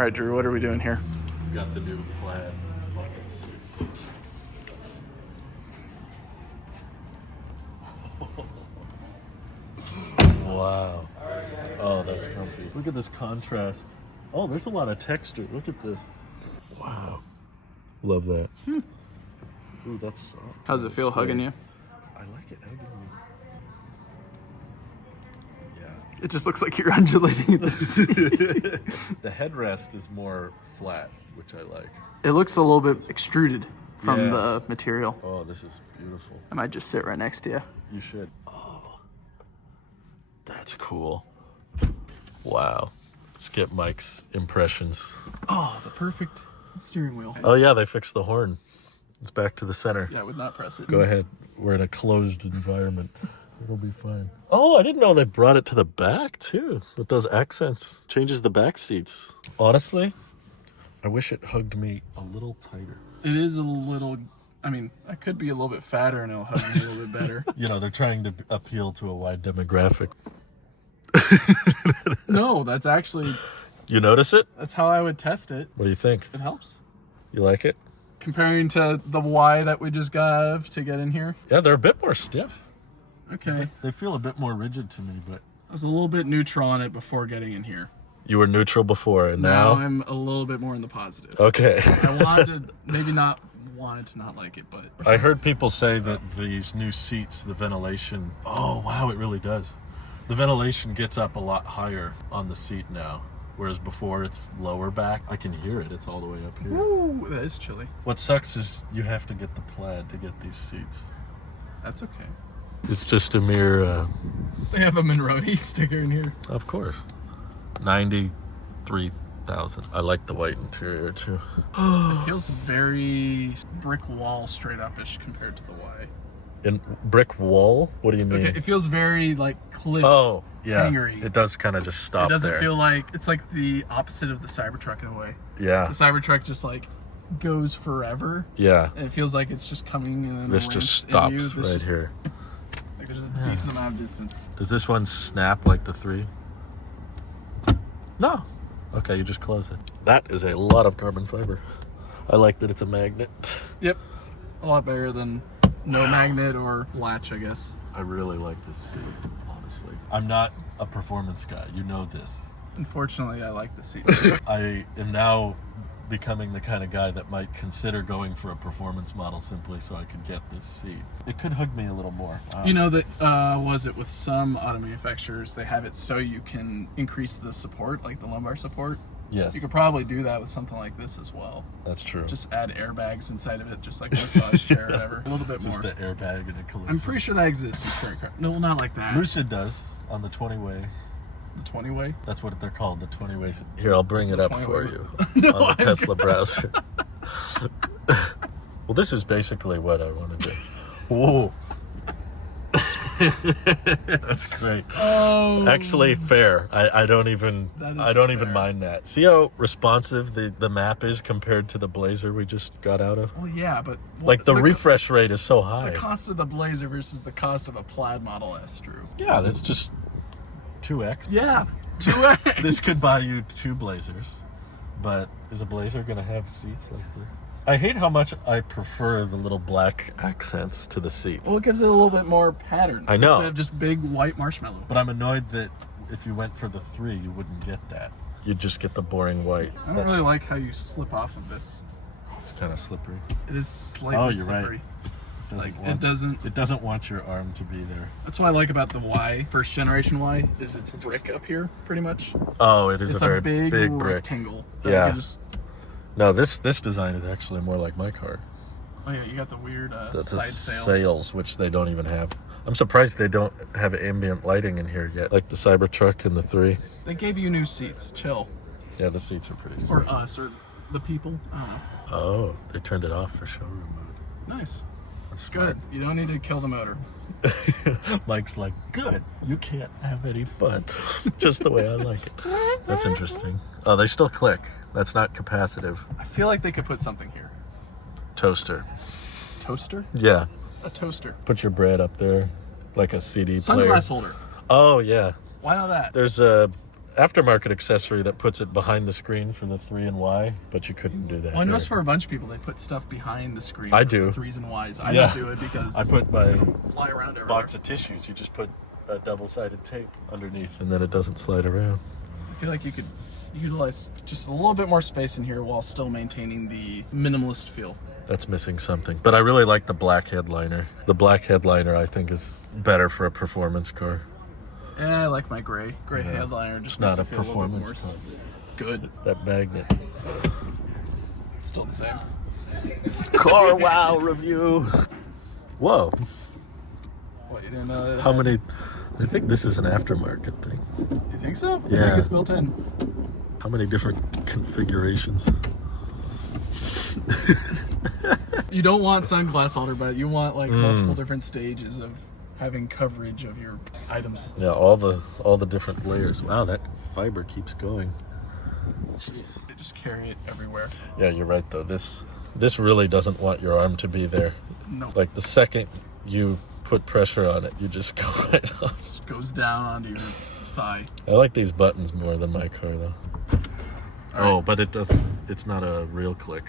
All right, Drew, what are we doing here? We got the new Plaid bucket seats. Wow. Oh, that's comfy. Look at this contrast. Oh, there's a lot of texture. Look at this. Wow. Love that. Ooh, that's soft. How's it feel hugging you? I like it hugging me. Yeah. It just looks like you're undulating in the seat. The headrest is more flat, which I like. It looks a little bit extruded from Yeah. the material. Oh, this is beautiful. I might just sit right next to you. You should. Oh, that's cool. Wow. Let's get Mike's impressions. Oh, the perfect steering wheel. Oh, yeah, they fixed the horn. It's back to the center. Yeah, I would not press it. Go ahead. We're in a closed environment. It'll be fine. Oh, I didn't know they brought it to the back, too, with those accents. Changes the back seats. Honestly, I wish it hugged me a little tighter. It is a little... I mean, I could be a little bit fatter and it'll hug me a little bit better. You know, they're trying to appeal to a wide demographic. No, that's actually... You notice it? That's how I would test it. What do you think? It helps. You like it? Comparing to the Y that we just got to get in here. Yeah, they're a bit more stiff. Okay. They feel a bit more rigid to me, but... I was a little bit neutral on it before getting in here. You were neutral before, and Now now... I'm a little bit more in the positive. Okay. I wanted to, maybe not wanted to not like it, but... I heard people say that these new seats, the ventilation... Oh, wow, it really does. The ventilation gets up a lot higher on the seat now, whereas before it's lower back. I can hear it. It's all the way up here. Ooh, that is chilly. What sucks is you have to get the Plaid to get these seats. That's okay. It's just a mere... They have a Monroney sticker in here. Of course. 93,000. I like the white interior, too. It feels very brick wall straight up-ish compared to the Y. In brick wall? What do you mean? Okay, it feels very like cliff. Oh, yeah. Hangery. It does kind of just stop It doesn't there. feel like, it's like the opposite of the Cybertruck in a way. Yeah. The Cybertruck just like goes forever. Yeah. And it feels like it's just coming in. This just stops right here. Like there's a decent amount of distance. Does this one snap like the 3? No. Okay, you just close it. That is a lot of carbon fiber. I like that it's a magnet. Yep. A lot better than no magnet or latch, I guess. I really like this seat, honestly. I'm not a performance guy. You know this. Unfortunately, I like the seat. I am now becoming the kind of guy that might consider going for a performance model simply so I could get this seat. It could hug me a little more. You know that, was it with some auto manufacturers, they have it so you can increase the support, like the lumbar support. Yes, You could probably do that with something like this as well. that's true. Just add airbags inside of it, just like a massage chair or whatever. A little bit Just more. an airbag and a collision. I'm pretty sure that exists in current car. No, not like that. Lucid does on the 20-way. The 20-way? That's what they're called, the 20-way. Here, I'll bring it up 20-way. for you No, on the I'm Tesla browser. Well, this is basically what I want to do. Whoa. That's great. Oh. Actually, fair. I don't even That is even fair. mind that. See how responsive the map is compared to the Blazer we just got out of? Well, yeah, but... Like the refresh rate is so high. The cost of the Blazer versus the cost of a Plaid Model S, Drew. Yeah, that's just 2x. Yeah. 2X. This could buy you 2 Blazers, but is a Blazer gonna have seats like this? I hate how much I prefer the little black accents to the seats. Well, it gives it a little bit more pattern. I know. Instead of just big white marshmallow. But I'm annoyed that if you went for the 3, you wouldn't get that. You'd just get the boring white. I don't really like how you slip off of this. It's kind of slippery. It is slightly Oh, you're right. slippery. Like, want it doesn't... It doesn't want your arm to be there. That's what I like about the Y, first generation Y, is it's brick up here, pretty much. Oh, it is It's a very big brick. rectangle. that Yeah. you can just... No, this design is actually more like my car. Oh yeah, you got the weird The side sails. sails, which they don't even have. I'm surprised they don't have ambient lighting in here yet, like the Cybertruck and the 3. They gave you new seats. Chill. Yeah, the seats are pretty sweet. Or us, or the people. I don't know. Oh, they turned it off for showroom mode. Nice. That's Good. You don't need to kill the motor. Mike's like, good. You can't have any fun. Just the way I like it. That's interesting. Oh, they still click. That's not capacitive. I feel like they could put something here. Toaster. Toaster? Yeah. A toaster. Put your bread up there, like a CD player. Sunglass holder. Oh, yeah. Why not that? There's a aftermarket accessory that puts it behind the screen for the 3 and Y, but you couldn't do that. Well, I here. noticed for a bunch of people, they put stuff behind the screen. I for do. The 3s and Ys. I Yeah. don't do it because I put it's my gonna fly around everywhere. box of tissues. You just put a double-sided tape underneath, and then it doesn't slide around. I feel like you could utilize just a little bit more space in here while still maintaining the minimalist feel. That's missing something. But I really like the black headliner. The black headliner, I think, is better for a performance car. Yeah, I like my gray headliner. It's Just not makes a it feel little bit performance more car. good. That magnet. It's still the same. Car wow review. Whoa. What, you didn't know that? How many? I think this is an aftermarket thing. You think so? Yeah. I think it's built in. How many different configurations? You don't want sunglass holder, but you want like multiple different stages of having coverage of your items. Yeah, all the different layers. Wow, that fiber keeps going. Jeez, they just carry it everywhere. Yeah, you're right though. This really doesn't want your arm to be there. No. Like the second you put pressure on it, you just go right off. Just goes down onto your thigh. I like these buttons more than my car though. All right. Oh, but it doesn't. It's not a real click.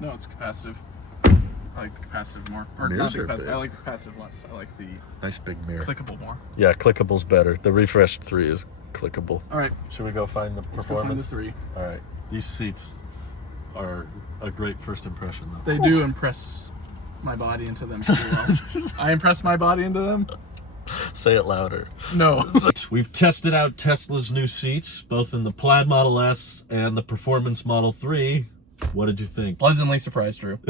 No, it's capacitive. I like the capacitive more. Or not Mirrors the are capacitive. big. I like the capacitive less. I like the Nice big mirror. clickable more. Yeah, clickable's better. The refreshed 3 is clickable. All right, Should we go find the let's go find the performance? 3. All right. These seats are a great first impression though. They do impress my body into them pretty well. I impress my body into them? Say it louder. No. We've tested out Tesla's new seats, both in the Plaid Model S and the Performance Model 3. What did you think? Pleasantly surprised, Drew.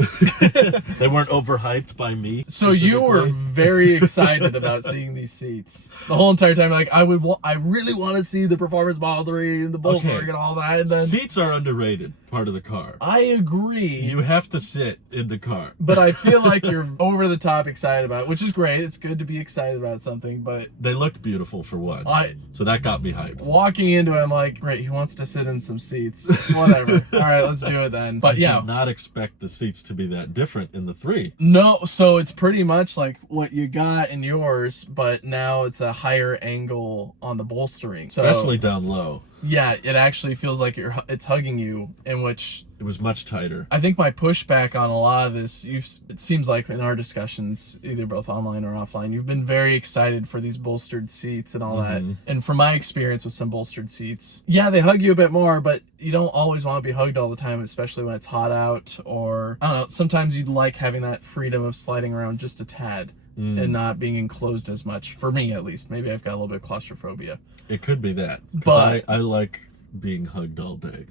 They weren't overhyped by me. So you were specifically? very excited about seeing these seats the whole entire time. Like I really want to see the Performance Model 3 and the Volkswagen and all that. And then Seats are underrated part of the car. I agree. You have to sit in the car. But I feel like you're over the top excited about it, which is great. It's good to be excited about something, but They looked beautiful for once. So that got me hyped. walking into it, I'm like, great, he wants to sit in some seats. Whatever. All right, let's do it then. But I yeah. did not expect the seats to be that different in the 3. No, so it's pretty much like what you got in yours, but now it's a higher angle on the bolstering. So Especially down low. yeah, it actually feels like it's hugging you, in which It was much tighter. I think my pushback on a lot of this, it seems like in our discussions, either both online or offline, you've been very excited for these bolstered seats and all that. And from my experience with some bolstered seats, yeah, they hug you a bit more, but you don't always want to be hugged all the time, especially when it's hot out, or I don't know, sometimes you'd like having that freedom of sliding around just a tad and not being enclosed as much, for me at least. Maybe I've got a little bit of claustrophobia. It could be that. But I like being hugged all day.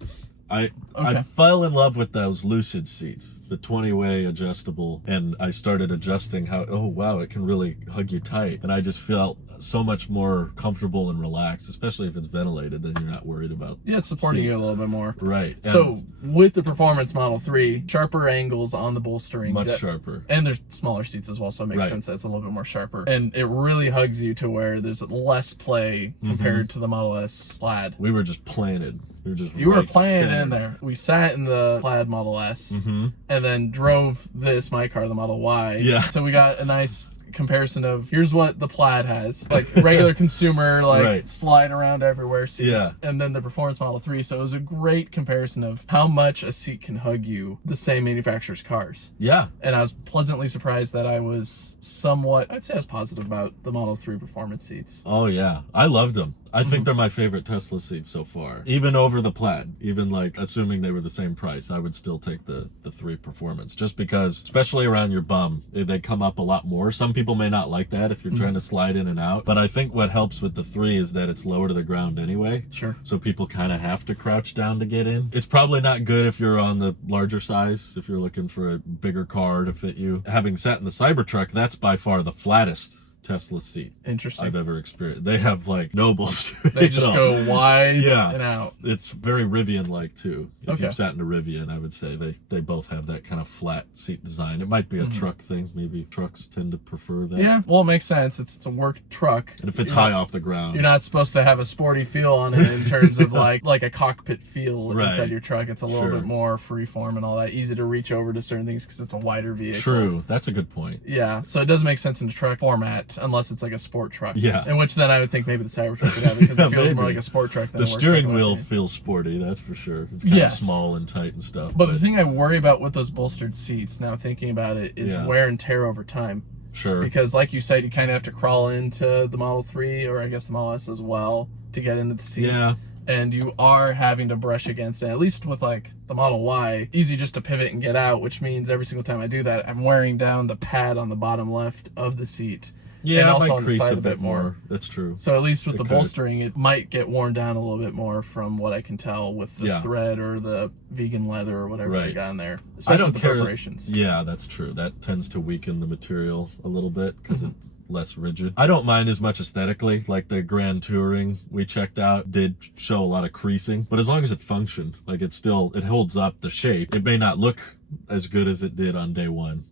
I Okay. fell in love with those Lucid seats, the 20-way adjustable, and I started adjusting how, oh wow, it can really hug you tight. And I just felt so much more comfortable and relaxed, especially if it's ventilated, then you're not worried about. yeah, it's supporting you a little bit more. Right. And So with the Performance Model 3, sharper angles on the bolstering. much sharper. And there's smaller seats as well, so it makes Right. sense that it's a little bit more sharper. And it really hugs you to where there's less play compared to the Model S Plaid. We were just planted. We were just You were right playing center. in there. We sat in the Plaid Model S and then drove my car, the Model Y. Yeah. So we got a nice comparison of here's what the Plaid has, like regular consumer, like Right. slide around everywhere seats, Yeah. and then the Performance Model 3. So it was a great comparison of how much a seat can hug you, the same manufacturer's cars. Yeah. And I was pleasantly surprised that I was somewhat, I'd say I was positive about the Model 3 performance seats. Oh yeah, I loved them. I think they're my favorite Tesla seats so far. Even over the Plaid, even like assuming they were the same price, I would still take the 3 Performance, just because, especially around your bum, they come up a lot more. Some people may not like that if you're trying to slide in and out, but I think what helps with the 3 is that it's lower to the ground anyway. Sure. So people kind of have to crouch down to get in. It's probably not good if you're on the larger size, if you're looking for a bigger car to fit you. Having sat in the Cybertruck, that's by far the flattest Tesla seat Interesting. I've ever experienced. They have like no bolster. They just go wide Yeah. and out. It's very Rivian-like too. If Okay. you've sat in a Rivian, I would say they both have that kind of flat seat design. It might be a truck thing. Maybe trucks tend to prefer that. Yeah, well, it makes sense. It's a work truck. And if it's high off the ground. You're not supposed to have a sporty feel on it in terms of like a cockpit feel Right. inside your truck. It's a little Sure. bit more freeform and all that, easy to reach over to certain things because it's a wider vehicle. True. That's a good point. Yeah, so it does make sense in the truck format. that unless it's like a sport truck. Yeah. In which then I would think maybe the Cybertruck would have it because it feels more Maybe. like a sport truck than The a work steering truck wheel would be. feels sporty, that's for sure. It's kind of Yes. small and tight and stuff. But the thing I worry about with those bolstered seats, now thinking about it, is wear and tear over time. Sure. Because like you said, you kind of have to crawl into the Model 3 or I guess the Model S as well to get into the seat. Yeah. And you are having to brush against it, at least with like the Model Y, easy just to pivot and get out, which means every single time I do that, I'm wearing down the pad on the bottom left of the seat. Yeah, and it also might on the crease side a bit more. That's true. So at least with It the could. bolstering, it might get worn down a little bit more from what I can tell with the thread or the vegan leather or whatever they got in there. Especially with the perforations. Yeah, that's true. That tends to weaken the material a little bit because it's less rigid. I don't mind as much aesthetically. Like the Grand Touring we checked out did show a lot of creasing, but as long as it functioned, like it holds up the shape. It may not look as good as it did on day one,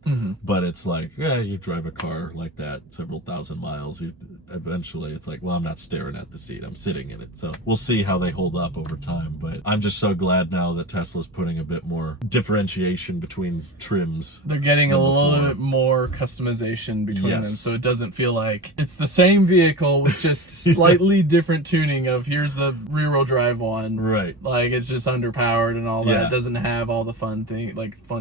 but it's like, yeah, you drive a car like that several thousand miles, eventually it's like, well, I'm not staring at the seat, I'm sitting in it. So we'll see how they hold up over time, but I'm just so glad now that Tesla's putting a bit more differentiation between trims. They're getting a little bit more customization between them, so it doesn't feel like it's the same vehicle with just slightly different tuning of here's the rear-wheel drive one, right? Like it's just underpowered and all that. It doesn't have all the fun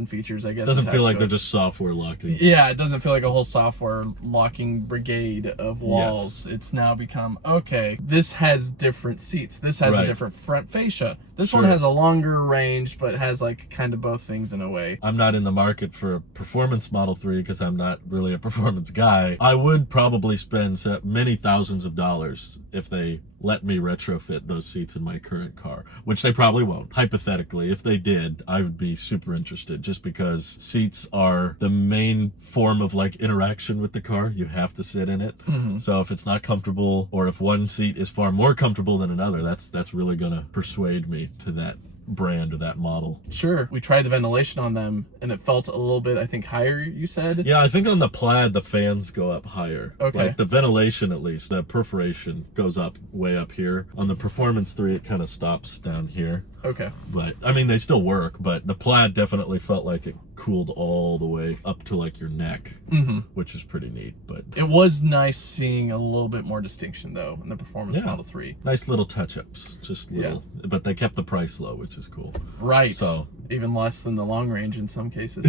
features, I guess. Doesn't feel like they're just software locking. Yeah, it doesn't feel like a whole software locking brigade of walls. It's now become, okay, this has different seats. This has a different front fascia. This one has a longer range, but has like kind of both things in a way. I'm not in the market for a performance Model 3 because I'm not really a performance guy. I would probably spend many thousands of dollars if they let me retrofit those seats in my current car, which they probably won't. Hypothetically, if they did, I would be super interested just because seats are the main form of like interaction with the car. You have to sit in it. So if it's not comfortable, or if one seat is far more comfortable than another, that's really gonna persuade me to that brand or that model. Sure. We tried the ventilation on them and it felt a little bit, I think, higher, you said? Yeah, I think on the Plaid the fans go up higher. Okay. Like the ventilation, at least, the perforation goes up way up here. On the Performance 3 it kind of stops down here. Okay. But I mean, they still work, but the Plaid definitely felt like it cooled all the way up to like your neck, which is pretty neat. But it was nice seeing a little bit more distinction though in the Performance Model 3. Nice little touch-ups, just little, but they kept the price low, which is cool. Right. So even less than the long range in some cases.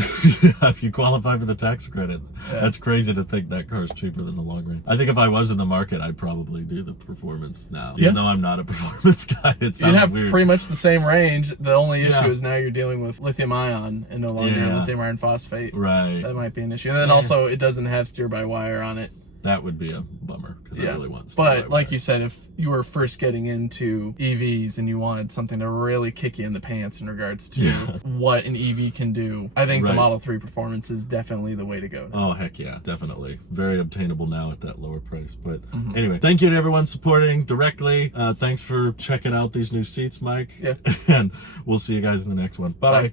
if you qualify for the tax credit, that's crazy to think that car's cheaper than the long range. I think if I was in the market, I'd probably do the Performance now. Even though I'm not a performance guy, it sounds you have weird. Pretty much the same range. The only issue is now you're dealing with lithium ion and no longer lithium iron phosphate. Right. That might be an issue. And then also it doesn't have steer-by-wire on it. That would be a bummer because I really want But like you said, if you were first getting into EVs and you wanted something to really kick you in the pants in regards to what an EV can do, I think the Model 3 Performance is definitely the way to go now. Oh, heck yeah, definitely. Very obtainable now at that lower price. But anyway, thank you to everyone supporting directly. Thanks for checking out these new seats, Mike. Yeah. And we'll see you guys in the next one. Bye-bye. Bye.